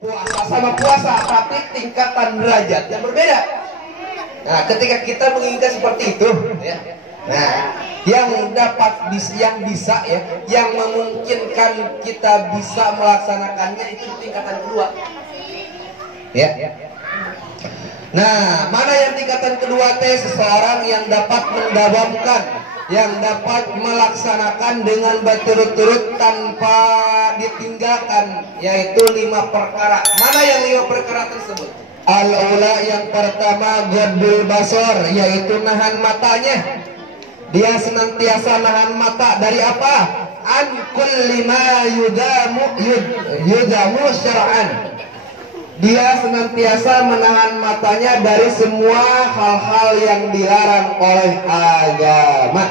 Puasa sama puasa, tapi tingkatan derajat yang berbeda. Nah, ketika kita menginginkan seperti itu, ya. Nah, yang bisa ya, yang memungkinkan kita bisa melaksanakannya itu tingkatan kedua. Ya. Nah, mana yang tingkatan kedua teh? Seseorang yang dapat mendawamkan, yang dapat melaksanakan dengan berturut-turut tanpa ditinggalkan, yaitu 5 perkara. Mana yang 5 perkara tersebut? Al-ula, yang pertama, ghadul basar, yaitu nahan matanya. Dia senantiasa nahan mata dari apa? An kulli ma yudamu syar'an. Dia senantiasa menahan matanya dari semua hal-hal yang dilarang oleh agama,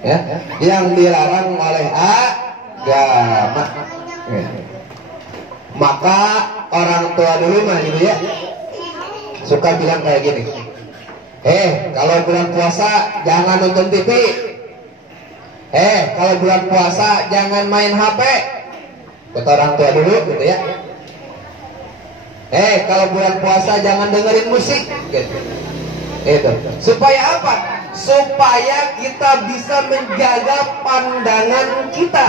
ya, yang dilarang oleh agama. Maka orang tua dulu mah gitu ya, suka bilang kayak gini, kalau bulan puasa jangan nonton TV, kalau bulan puasa jangan main HP, kata orang tua dulu gitu ya. Kalau bulan puasa jangan dengerin musik gitu. Itu supaya apa? Supaya kita bisa menjaga pandangan kita.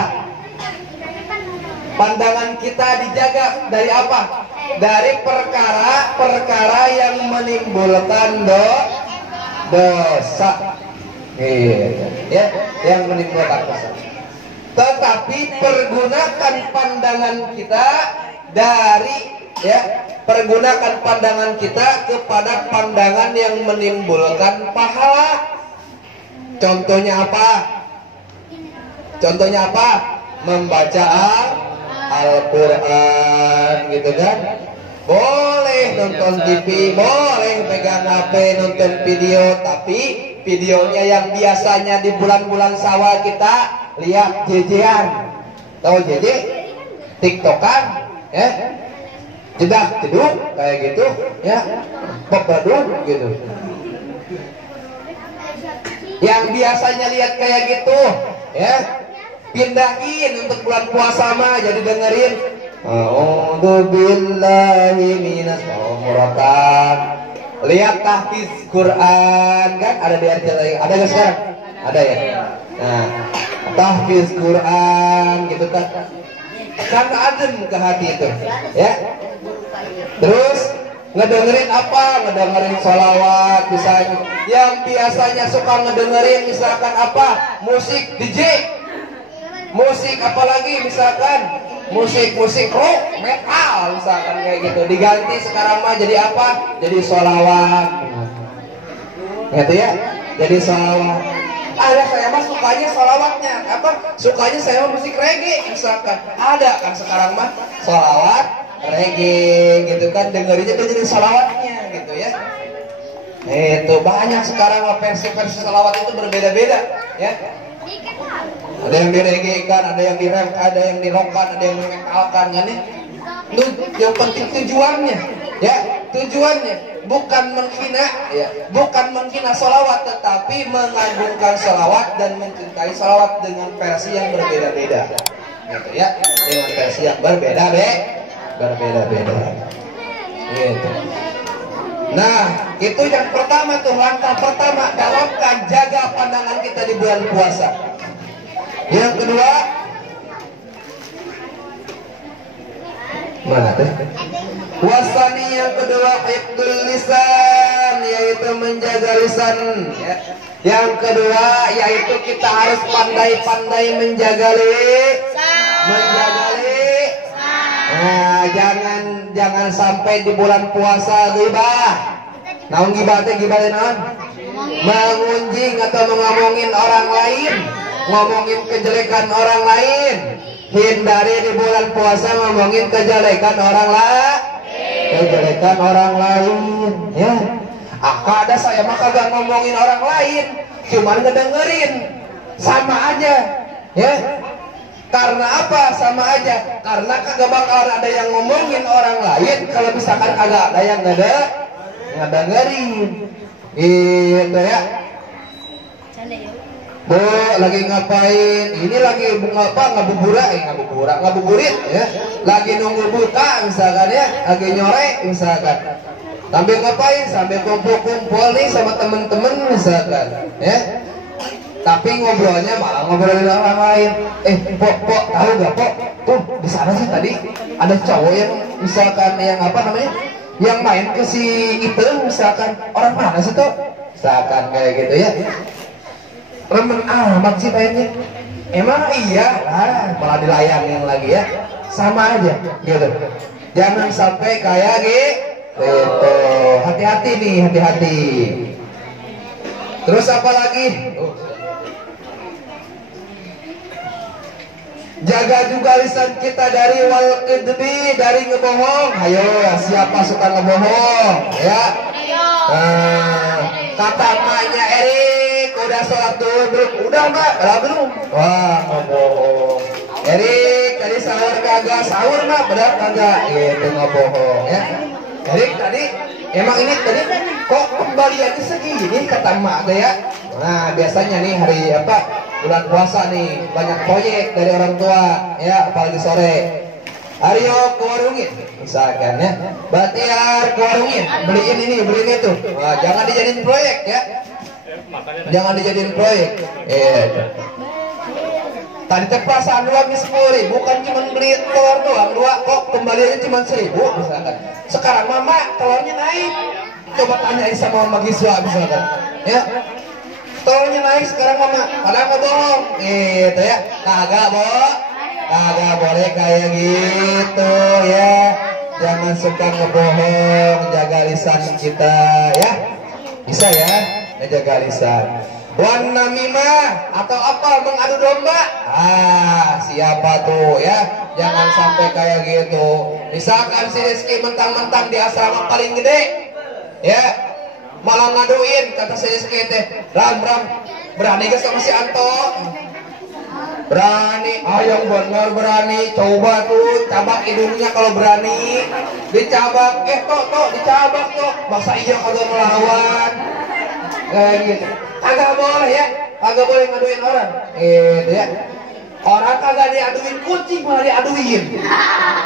Pandangan kita dijaga dari apa? Dari perkara-perkara yang menimbulkan dosa. Ya, yang menimbulkan dosa. Tetapi pergunakan pandangan kita pergunakan pandangan kita kepada pandangan yang menimbulkan pahala. Contohnya apa? Membaca Al-Quran gitu kan. Boleh nonton TV, boleh pegang HP, nonton video, tapi videonya yang biasanya di bulan-bulan sawal kita lihat jejean. Tahu jeje? TikTokan, ya. Jedak jeduk kayak gitu, ya, pebaduk gitu. Yang biasanya lihat kayak gitu, ya, pindahin untuk bulan puasa mah jadi dengerin A'udzubillahi minasyaitonir. Lihat tahfiz Quran kan ada di RCTI, ada nggak sekarang? Ada ya. Nah, tahfiz Quran gitu kan. Kan adem ke hati itu, ya. Terus ngedengerin apa? Ngedengerin sholawat misalnya. Yang biasanya suka ngedengerin misalkan apa? Musik DJ. Musik apalagi misalkan musik rock, metal misalkan kayak gitu. Diganti sekarang mah jadi apa? Jadi sholawat. Gitu ya. Jadi sholawat. Ada saya mah sukanya sholawatnya apa? Sukanya saya musik reggae misalkan. Ada kan sekarang mah sholawat reggae gitu kan, dengerinnya tuh jadi sholawatnya gitu ya. Itu banyak sekarang versi sholawat itu berbeda-beda ya. Ada yang di reggae kan, ada yang di rap, ada yang di rockkan, ada yang di metalkan kan ya. Itu yang penting tujuannya ya, tujuannya bukan menghina ya, bukan menghina sholawat, tetapi mengagungkan sholawat dan mencintai sholawat dengan versi yang berbeda-beda gitu ya, dengan versi yang berbeda-beda gitu. Nah, itu yang pertama tuh, langkah pertama, dawamkan, jaga pandangan kita di bulan puasa. Yang kedua, mana tuh? Wasani, yang kedua, hifdzul lisan, yaitu menjaga lisan ya. Yang kedua yaitu kita harus pandai-pandai menjaga Nah, jangan sampai di bulan puasa ghibah. Naon ghibah teh? Ghibah naon? Mengunjing atau ngomongin orang lain, ngomongin kejelekan orang lain. Hindari di bulan puasa ngomongin kejelekan orang lain, ya. Ada saya mah kagak ngomongin orang lain, cuman ngedengerin, sama aja, ya. Karena apa? Sama aja. Karena kagak bakal ada yang ngomongin orang lain kalau misalkan kagak ada yang ngedengerin. Gitu ya. Bu, lagi ngapain? Ini lagi ngabuburit ya. lagi nunggu buka misalkan ya, lagi nyore misalkan, sambil ngapain, sambil kumpul-kumpul nih sama temen-temen misalkan ya, tapi ngobrolnya malah ngobrolin orang lain. Pok tahu gak pok, tuh di sana sih tadi ada cowok yang misalkan yang apa namanya, yang main ke si itu misalkan, orang mana sih tuh misalkan kayak gitu ya, remen amat sih mainnya. Emang iya lah, malah dilayanin lagi ya, sama aja gitu. Jangan sampai kayak gitu. Hati-hati nih, hati-hati. Terus apa lagi? Jaga juga lisan kita dari wal kidbi, dari ngebohong. Ayo, siapa suka ngebohong ya? Kata emaknya Erik, udah sholat dulu belum? Udah mbak, belum? Wah, ngebohong. Erik tadi sahur kagak? Sahur mbak, benar kagak? Itu ngebohong ya. Erik tadi, emang ini tadi kok kembaliannya segini kata emak deh ya. Nah biasanya nih hari apa, bulan puasa nih banyak proyek dari orang tua ya, apalagi sore. Aryo ke warungin misalkan ya, Batiar ke warungin, beliin ini beliin itu. Wah, jangan dijadiin proyek ya, jangan dijadiin proyek. Tadi teh perasaan 2.000, bukan cuma beli telur doang, kok kembaliannya cuma 1.000 misalkan. Sekarang mama telurnya naik, coba tanyain sama Mama Giswa misalkan ya, telurnya naik sekarang mama, padahal nggak bohong gitu ya. Kagak boleh kayak gitu ya, jangan suka ngebohong, jaga lisan kita ya, bisa ya, jaga lisan. Wan namimah atau apa, mengadu domba. Siapa tuh ya, jangan sampai kayak gitu. Misalkan si Rizky mentang-mentang di asrama paling gede ya, malah ngaduin, kata si Rizky teh, Ram berani gak sama si Anto? Berani, yang bener berani. Coba tuh cabak hidungnya kalau berani, dicabak. Tok dicabak tuh, masa iya kagak melawan kayak gitu. Kagak boleh ya, kagak boleh ngaduin orang gitu ya. Orang kagak diaduin kucing, malah diaduin.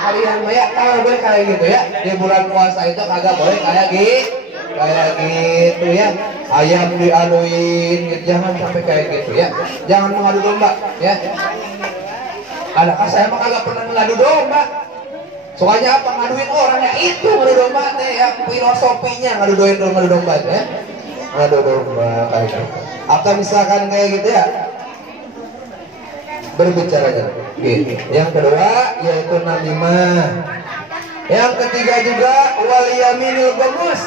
Kalian mah ya kagak boleh kayak gitu ya. Di bulan puasa itu kagak boleh kayak gitu ya. Ayam diaduin gitu. Jangan sampai kayak gitu ya. Jangan mengadu domba ya. Adakah saya mah kagak pernah mengadu domba. Soalnya apa, ngaduin orang ya, itu ngadu domba teh ya, filosofinya ngadu domba ya. Ngadu domba kayak gitu. Atau misalkan kayak gitu ya, berbicara gitu. Yang kedua yaitu namimah. Yang ketiga juga wal yaminul ghamus,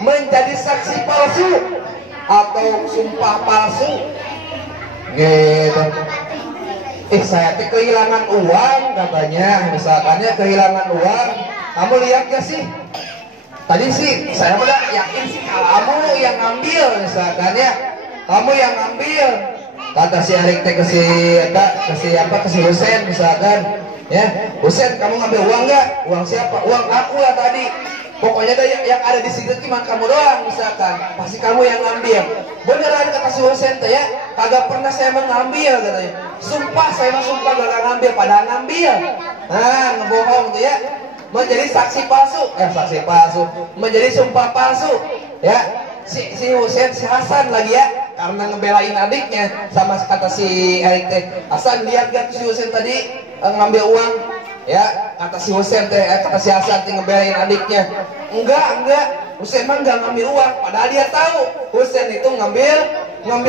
menjadi saksi palsu atau sumpah palsu gitu. Saya kehilangan uang katanya, misalkannya kehilangan uang, kamu lihat gak sih? Tadi sih saya udah yakin sih kamu yang ngambil misalkannya, kamu yang ngambil. Kata si Arik teh ke si Husen misalkan ya, Husen kamu ngambil uang nggak? Uang siapa? Uang aku ya tadi. Pokoknya yang ada di situ cuma kamu doang misalkan, pasti kamu yang ngambil. Beneran kata si Husen teh ya, kagak pernah saya mengambil katanya. Sumpah saya mah sumpah gak ngambil, padahal ngambil. Nah ngebohong tuh ya, menjadi saksi palsu, menjadi sumpah palsu ya. Si Husen, si Hasan lagi ya, karena ngebelain adiknya, sama kata si Erik teh, Hasan lihat gak si Husen tadi ngambil uang ya, kata si Husen teh, kata si Hasan teh ngebelain adiknya. Enggak, Husen mah nggak ngambil uang, padahal dia tahu Husen itu ngambil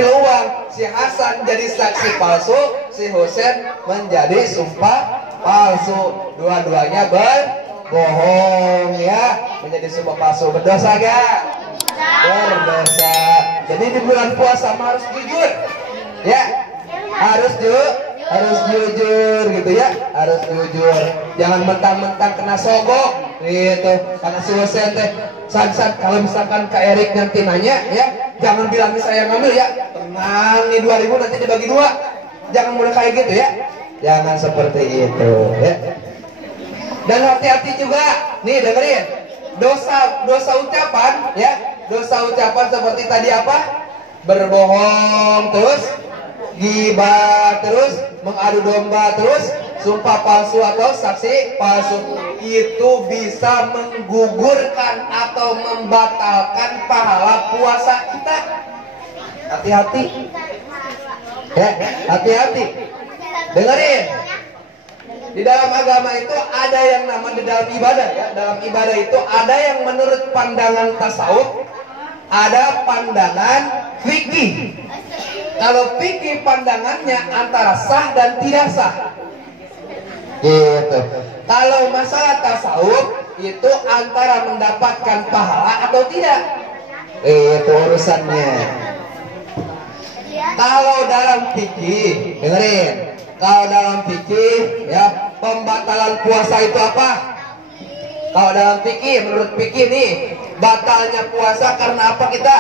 uang. Si Hasan jadi saksi palsu, si Husen menjadi sumpah palsu, dua-duanya berbohong ya, menjadi sumpah palsu. Berdosa gak? Berdosa. Jadi di bulan puasa harus jujur ya, harus jujur gitu ya, harus jujur. Jangan mentang-mentang kena sogok gitu. Karena si Husen teh san kalau misalkan Kak Erik nanti nanya ya, jangan bilang saya ngambil ya, tenang nih 2.000 nanti dibagi 2. Jangan mulai kayak gitu ya, jangan seperti itu ya. Dan hati-hati juga nih, dengerin, dosa ucapan ya, dosa ucapan seperti tadi apa, berbohong, terus ghibah, terus mengadu domba, terus sumpah palsu atau saksi palsu itu bisa menggugurkan atau membatalkan pahala puasa kita. Hati-hati. Ya, hati-hati. Dengerin. Di dalam agama itu ada yang nama di dalam ibadah ya. Dalam ibadah itu ada yang menurut pandangan tasawuf, ada pandangan fikih. Kalau fikih pandangannya antara sah dan tidak sah. Gitu. Kalau masalah tasawuf itu antara mendapatkan pahala atau tidak. Itu urusannya. Kalau dalam fikih, dengerin. Kalau dalam fikih ya, pembatalan puasa itu apa? Kalau dalam fikih, menurut fikih nih, batalnya puasa karena apa kita?